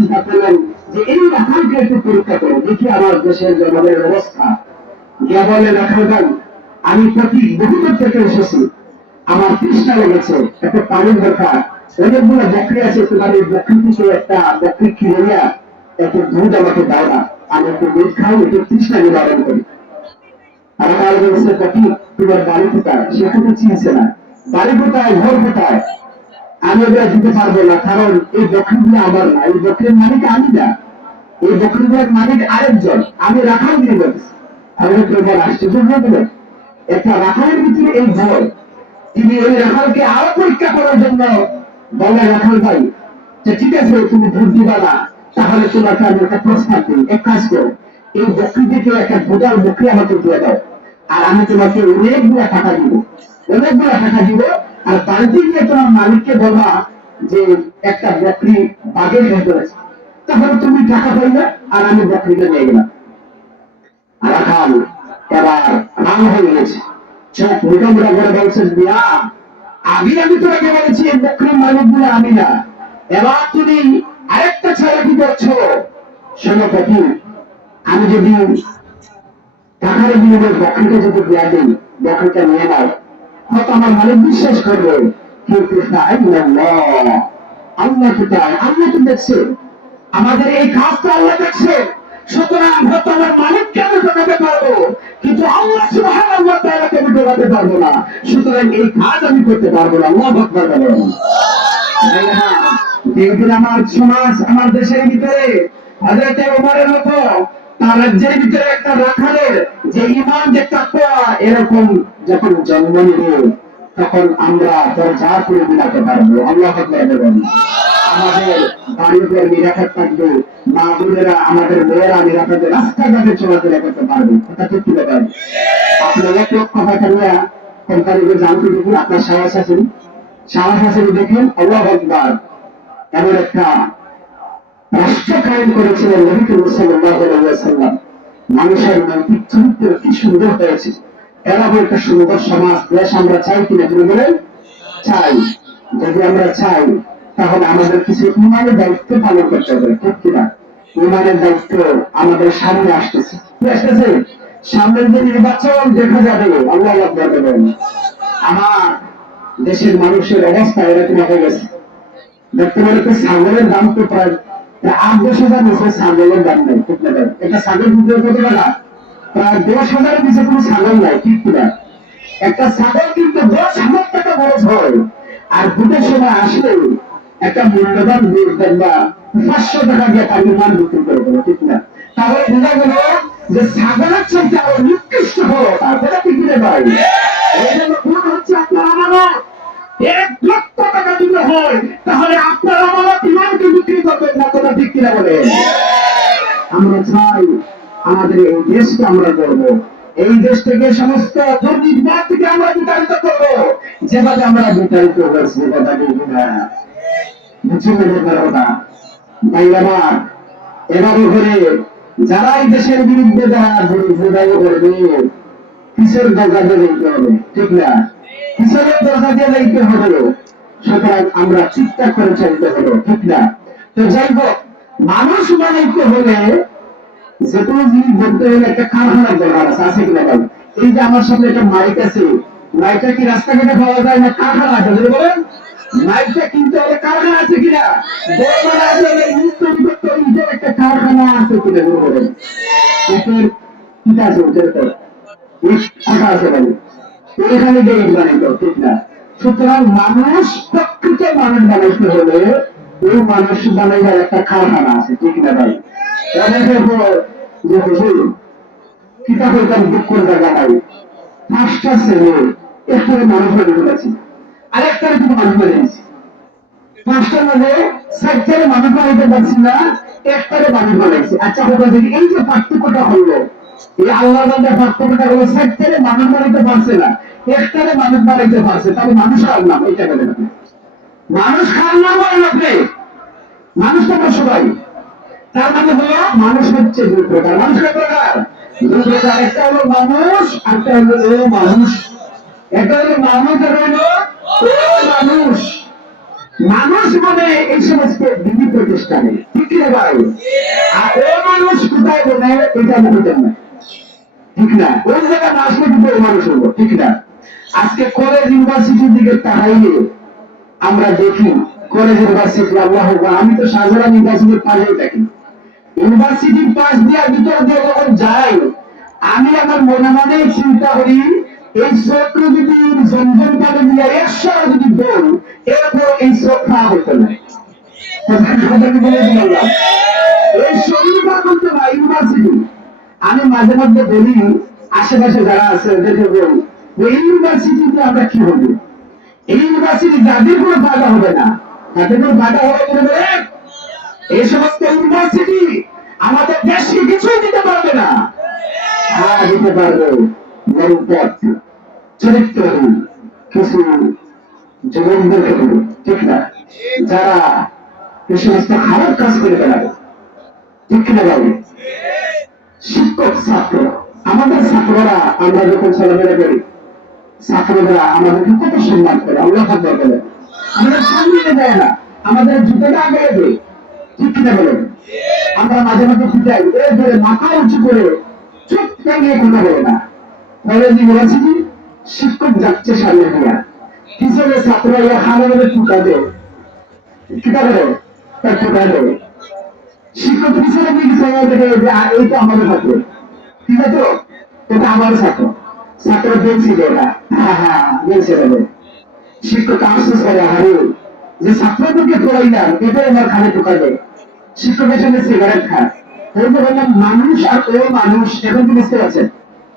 চিন্তা করলেন যে এই রাখালকে একটু পরীক্ষা করে দেখি আমার দেশের জনগণের অবস্থা। গিয়া বললেন, রাখাল ভাই, আমি প্রতি বহুদূর থেকে এসেছি, আমার তৃষ্ণা লেগেছে, একটা পানির দরকার, অনেকগুলো বকরি আছে, তোমার এই বকরি থেকে একটা বকরি কিনে নিয়ে একটু দুধ আমাকে দাও না, আমি একটু দুধ খাই, একটু তৃষ্ণা নিবারণ করি। রাখাল বলছে, বকরি তোমার বাড়ি কোথায়? সে কিন্তু চিনছে না, বাড়ি কোথায়, ঘর কোথায়? আমি ওটা দিতে পারবো না, কারণ এই বকরিগুলো আমার না, এই বকরির মালিক আমি না, এই বকরিগুলোর মালিক আরেকজন, আমি রাখাল দিয়ে বলছি। আমি তোমার আশ্চর্য হয়ে গেলেন, একটা রাখালের ভিতরে এই ভয়। তিনি ওই রাখালকে আরো পরীক্ষা করার জন্য বলে, রাখাল ভাই, ঠিক আছে তুমি ভোট দিবা না, তাহলে তোমাকে আমি একটা প্রস্তাব দিই, এক কাজ করো, এই বকরি থেকে একটা ভোটার বকরি আমাকে দিয়ে দাও, আর আমি তোমাকে অনেকগুলা টাকা দিব, অনেকগুলা টাকা দিব, আর বাড়িতে গিয়ে তোমার মালিককে বলবা যে একটা বকরি বাঘের খেয়ে ফেলেছে, তাহলে তুমি টাকা পাইবে আর আমি বকরিটা নিয়ে গেলাম। রাখাল এবার রাম হয়ে গেছে, চোখ মোটামোটা করে বলছেন, মিয়া, আগে আমি তোমাকে বলেছি এই বকরির মালিকগুলো আমি না, এবার তুমি আরেকটা ছাড়া কি করছো? শোনো বকরি, আমি যদি টাকার বিনিময়ে বকরিটা যদি দেওয়া দিই, বকরিটা নিয়ে নাও, হয়তো আমার মালিক বিশ্বাস করবে, কিন্তু আল্লাহ কোথায়? আল্লাহ তো দেখছে, আমাদের এই কাজটা আল্লাহ দেখছে, সুতরাং হয়তো আমার মালিককে আমি ঢোকাতে পারবো, কিন্তু আল্লাহ সুবহানাহু ওয়া তাআলাকে আমি ঢোকাতে পারবো না, সুতরাং এই কাজ আমি করতে পারবো না। আল্লাহু আকবার বলেন। যেদিন আমার সমাজ, আমার দেশের ভিতরে হযরত ওমরের মতো তার রাজ্যের ভিতরে একটা রাখালের যে ঈমান, যে তাকওয়া এরকম যখন জন্ম নিবে, তখন আমরা দরজা করে মিলাতে পারবো। আল্লাহু আকবার বলেন। আমাদের বাড়িঘর নিরাপদ থাকবে, মা বোনেরা, আমাদের মেয়েরা নিরাপদে রাস্তাঘাটে চলাচলা করতে পারবে। এটা ঠিক কি ব্যাপার? আপনার 1 লক্ষ টাকা নিয়ে কোম্পানিকে জানতে দেখুন, আপনার সাহস আছে? সাহস আছে দেখেন। আল্লাহু আকবার। এমন একটা রাষ্ট্র কায়েম করেছিলেন নবী করিম সাল্লাল্লাহু আলাইহি ওয়াসাল্লাম। মানুষের নৈতিক চরিত্র কি সুন্দর হয়েছে। এরকম একটা সুন্দর সমাজ, দেশ আমরা চাই কিনা বলেন? চাই। যদি আমরা চাই, তাহলে আমাদের কিছু ইমানের দায়িত্ব পালন করতে হবে, ঠিক কিনা? ইমানের দায়িত্ব আমাদের সামনে আসতেছে, কি আসতেছে? সামনের যে নির্বাচন দেখা যাবে। আল্লাহু আকবার বলেন। আমার দেশের মানুষের অবস্থা এরকম হয়ে গেছে, বর্তমানে তো ছাগলের দাম তো প্রায় 8-10 হাজার নিচে ছাগলের দাম নাই, ঠিক না? একটা ছাগল দিতে কত টাকা? প্রায় 10,000-এর নিচে কোনো ছাগল নাই, ঠিক কিনা? একটা ছাগল কিন্তু 10,000 টাকা খরচ হয়, আর ভোটের সময় আসলে একটা মূল্যবান দুধ দেখবা 500 টাকা দিয়ে পানির মান বিক্রি করে দেবো, ঠিক না? তাহলে বোঝা গেল যে ছাগলের চাইতে আরো নিকৃষ্ট হলো, তারপরে কি কিনে পাই। এই জন্য ভোট হচ্ছে আপনার আমানত। 1 লক্ষ টাকা দিতে হয়, তাহলে আপনার আমানত ইমানকে বিক্রি করবেন না, কথা ঠিক কিনা বলেন? আমরা চাই আমাদের এই দেশকে আমরা করবো, এই দেশ থেকে সমস্ত দুর্নীতিবাদ থেকে আমরা বিতাড়িত করবো, যেভাবে আমরা বিতাড়িত হয়েছি। কথা ঠিক কিনা? বুঝছেন কথা? ভাই আমার, এভাবে করে যারা এই দেশের বিরুদ্ধে যারা জোগাড় করবে, কিসের দরজা দিয়ে দিতে হবে, ঠিক না? কিসের দরজা দিয়ে দিতে হবে। সুতরাং আমরা ঠিকঠাক করে চলতে হবে, ঠিক না? তো যাই হোক, মানুষ বানাইতে হলে যে কোনো জিনিস বলতে হলে একটা কারখানার দরকার আছে, আছে কিনা ভাই? এই যে আমার সামনে একটা মাইক আছে, মাইকটা কি রাস্তাঘাটে পাওয়া যায় না কারখানা আছে? যদি বলেন, মাইকটা কিনতে হলে কারখানা আছে কিনা? একটা কারখানা আছে কিনা? বলেন, ঠিক আছে, আছে ভাই, এখানে গেট বানাইতো, ঠিক না? সুতরাং মানুষ, প্রকৃত মানুষ বানাইতে হলে ওই মানুষ বানাইবার একটা কারখানা আছে, ঠিক না ভাই? অনেকের পর যে হুজুর কিতাব হইতাম দুঃখের জায়গা নাই, 5টা ছেলে একটারে মানুষ বানিয়ে ফেলেছি, আরেকটারে কিন্তু মানুষ বানিয়েছি, 5টার মধ্যে 4টারে মানুষ বানাইতে পারছি না, একটারে মানুষ বানাইছি। আচ্ছা কথা, যদি এই যে পার্থক্যটা হলো, এই আল্লাহর মধ্যে পার্থক্যটা হলো, 4টারে মানুষ বানাইতে পারছে না, একটারে মানুষ বানাইতে পারছে, তাহলে মানুষ কার নাম? এটা বলেন আপনি। মানুষ কার নাম বলেন আপনি? মানুষ তো সবাই। তার মানে হলো মানুষ হচ্ছে 2 প্রকার। মানুষ কয় প্রকার? 2 প্রকার। একটা হলো মানুষ, একটা হলো মানুষ। একটা হলো মানুষ, আর হলো মানুষ। মানুষ মানে এই সমস্ত দিনী প্রতিষ্ঠানে, ঠিক কিনা ভাই? আর ও মানুষ কোথায় বলে এটা আমি বলতেন না, ঠিক না? ওই জায়গায় না আসলে কিন্তু ও মানুষ হবো, ঠিক না? আজকে কলেজ ইউনিভার্সিটির দিকে তাকাইলে আমরা দেখি কলেজ ইউনিভার্সিটি, আল্লাহ আকবার, আমি তো শাহজালাল ইউনিভার্সিটির পাশেই থাকি। ইউনিভার্সিটির পাশ দিয়ে ভিতর দিয়ে যখন যাই, আমি আমার মনে মনে চিন্তা করি, এই চক্র যদি জমজম পাবে দিয়ে 100 যদি দৌড়, এরপর এই চোখ খাওয়া হতো না। কথা কি বলে দিলাম? এই শরীর করতে না ইউনিভার্সিটি। আমি মাঝে মধ্যে বলি, আশেপাশে যারা আছে ওদেরকে বলি, ওই ইউনিভার্সিটিতে আমরা কি হবো? এই ইউনিভার্সিটি যাদের কোনো বাধা হবে না, তাদের কোনো বাধা হবে মনে করে এই সমস্ত ইউনিভার্সিটি আমাদের দেশকে কিছুই দিতে পারবে না। হ্যাঁ, দিতে পারবে মরুপথ, চরিত্রহীন কিছু যুবকদেরকে দেবে, ঠিক না? যারা এই সমস্ত খারাপ কাজ করে বেড়াবে, ঠিক কিনা বলে? শিক্ষক ছাত্র, আমাদের ছাত্ররা, আমরা যখন চলাফেরা করি, ছাত্ররা আমাদেরকে কত সম্মান করে, আল্লাহ আকবার বলে, আমাদের সামনে দেয় না, আমাদের জুতোটা আগে দেয়, ঠিক কিনা বলেন? আমরা মাঝে মাঝে খুঁজাই, এরপরে মাথা উঁচু করে চুপ ভেঙে কথা বলে না। কলেজ ইউনিভার্সিটি শিক্ষক যাচ্ছে সামনে দিয়া, পিছনে ছাত্ররা হালে বলে টুকা দেয়, টুকা দেয়, তার টুকা দেয়। শিক্ষক পিছনে গিয়ে কিছু দেখে এই তো আমাদের ছাত্র, ঠিক আছে, এটা আমার ছাত্র, ছাত্র বলছিল এটা, হ্যাঁ হ্যাঁ বলছে, শিক্ষক আফসোস করে, হারে যে ছাত্রদেরকে পড়াইলাম এটাই আমার খানে ঢোকা যায়, শিক্ষকের সঙ্গে সিগারেট খায়। ওই যে বললাম মানুষ আর ও মানুষ, এখন কি বুঝতে পারছেন?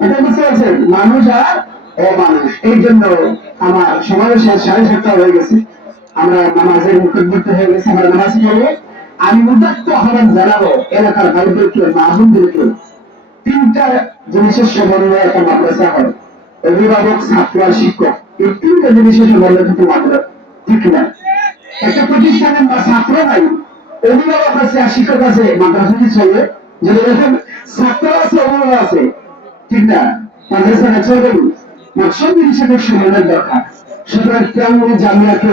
এটা বুঝতে পারছেন, মানুষ আর ও মানুষ। এই জন্য আমার সময় শেষ, 7:30 হয়ে গেছে, আমরা নামাজের মুখে হয়ে গেছে, আমরা নামাজ পড়বো। আমি মুদাক্ত আহ্বান জানাবো এলাকার ভাইদেরকে, মাহবুবদেরকে, 3টা জিনিসের সমন্বয়ে একটা মাদ্রাসা হয়, অভিভাবক, ছাত্র আর শিক্ষক, এই 3টা জিনিসের সমন্বয় কিন্তু মাদ্রাসা, ঠিক না? একটা প্রতিষ্ঠানের ছাত্র নাই, অভিভাবক আছে আর শিক্ষক আছে, মাদ্রাসা কি চলবে? যদি দেখেন ছাত্র আছে, অভিভাবক আছে, ঠিক না? মাদ্রাসা না চলবে, সব জিনিসের সমন্বয়ের দরকার। সুতরাং কেমন জামিয়াকে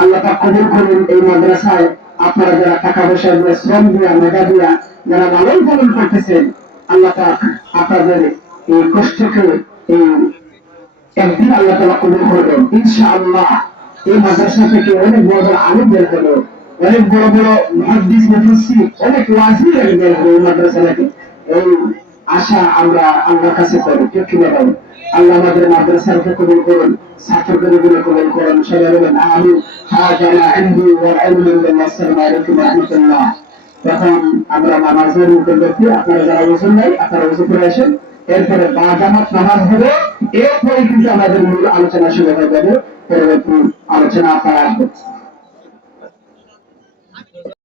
আল্লাহ পাক কবুল করুন। এই মাদ্রাসায় আপনারা যারা টাকা পয়সা দিয়ে, শ্রম দিয়া, মেধা দিয়া যারা লালন পালন করতেছেন, আল্লাহ পাক আপনাদের এই কষ্টকে এই একদিন আল্লাহ তাআলা কবুল করবেন ইনশাআল্লাহ। এই মাদ্রাসা থেকে অনেক বড় বড় আলিম বের হবে, অনেক বড় বড় মুহাদ্দিস, মুফাসসির, অনেক ওয়াজি বের হবে এই মাদ্রাসা থেকে। এই আশা আমরা আল্লাহর কাছে করি, ঠিক কিনা বলেন? আল্লাহ আমাদের মাদ্রাসাকে কবুল করুন, ছাত্রদের কবুল করুন, সবাই বলেন আমিন। হাযানা ইনদি ওয়া ইলমু লিল্লাহি, আসসালামু আলাইকুম ওয়া রাহমাতুল্লাহ। তখন আমরা নামাজের মুখে দেখি, আপনারা যারা ওযু নাই আপনারা ওযু করে আসেন, এরপরে বাজামাত নামাজ হবে, এরপরে কিন্তু আমাদের মূল আলোচনা শুরু হয়ে যাবে, পরবর্তী আলোচনা আপনারা আসবেন।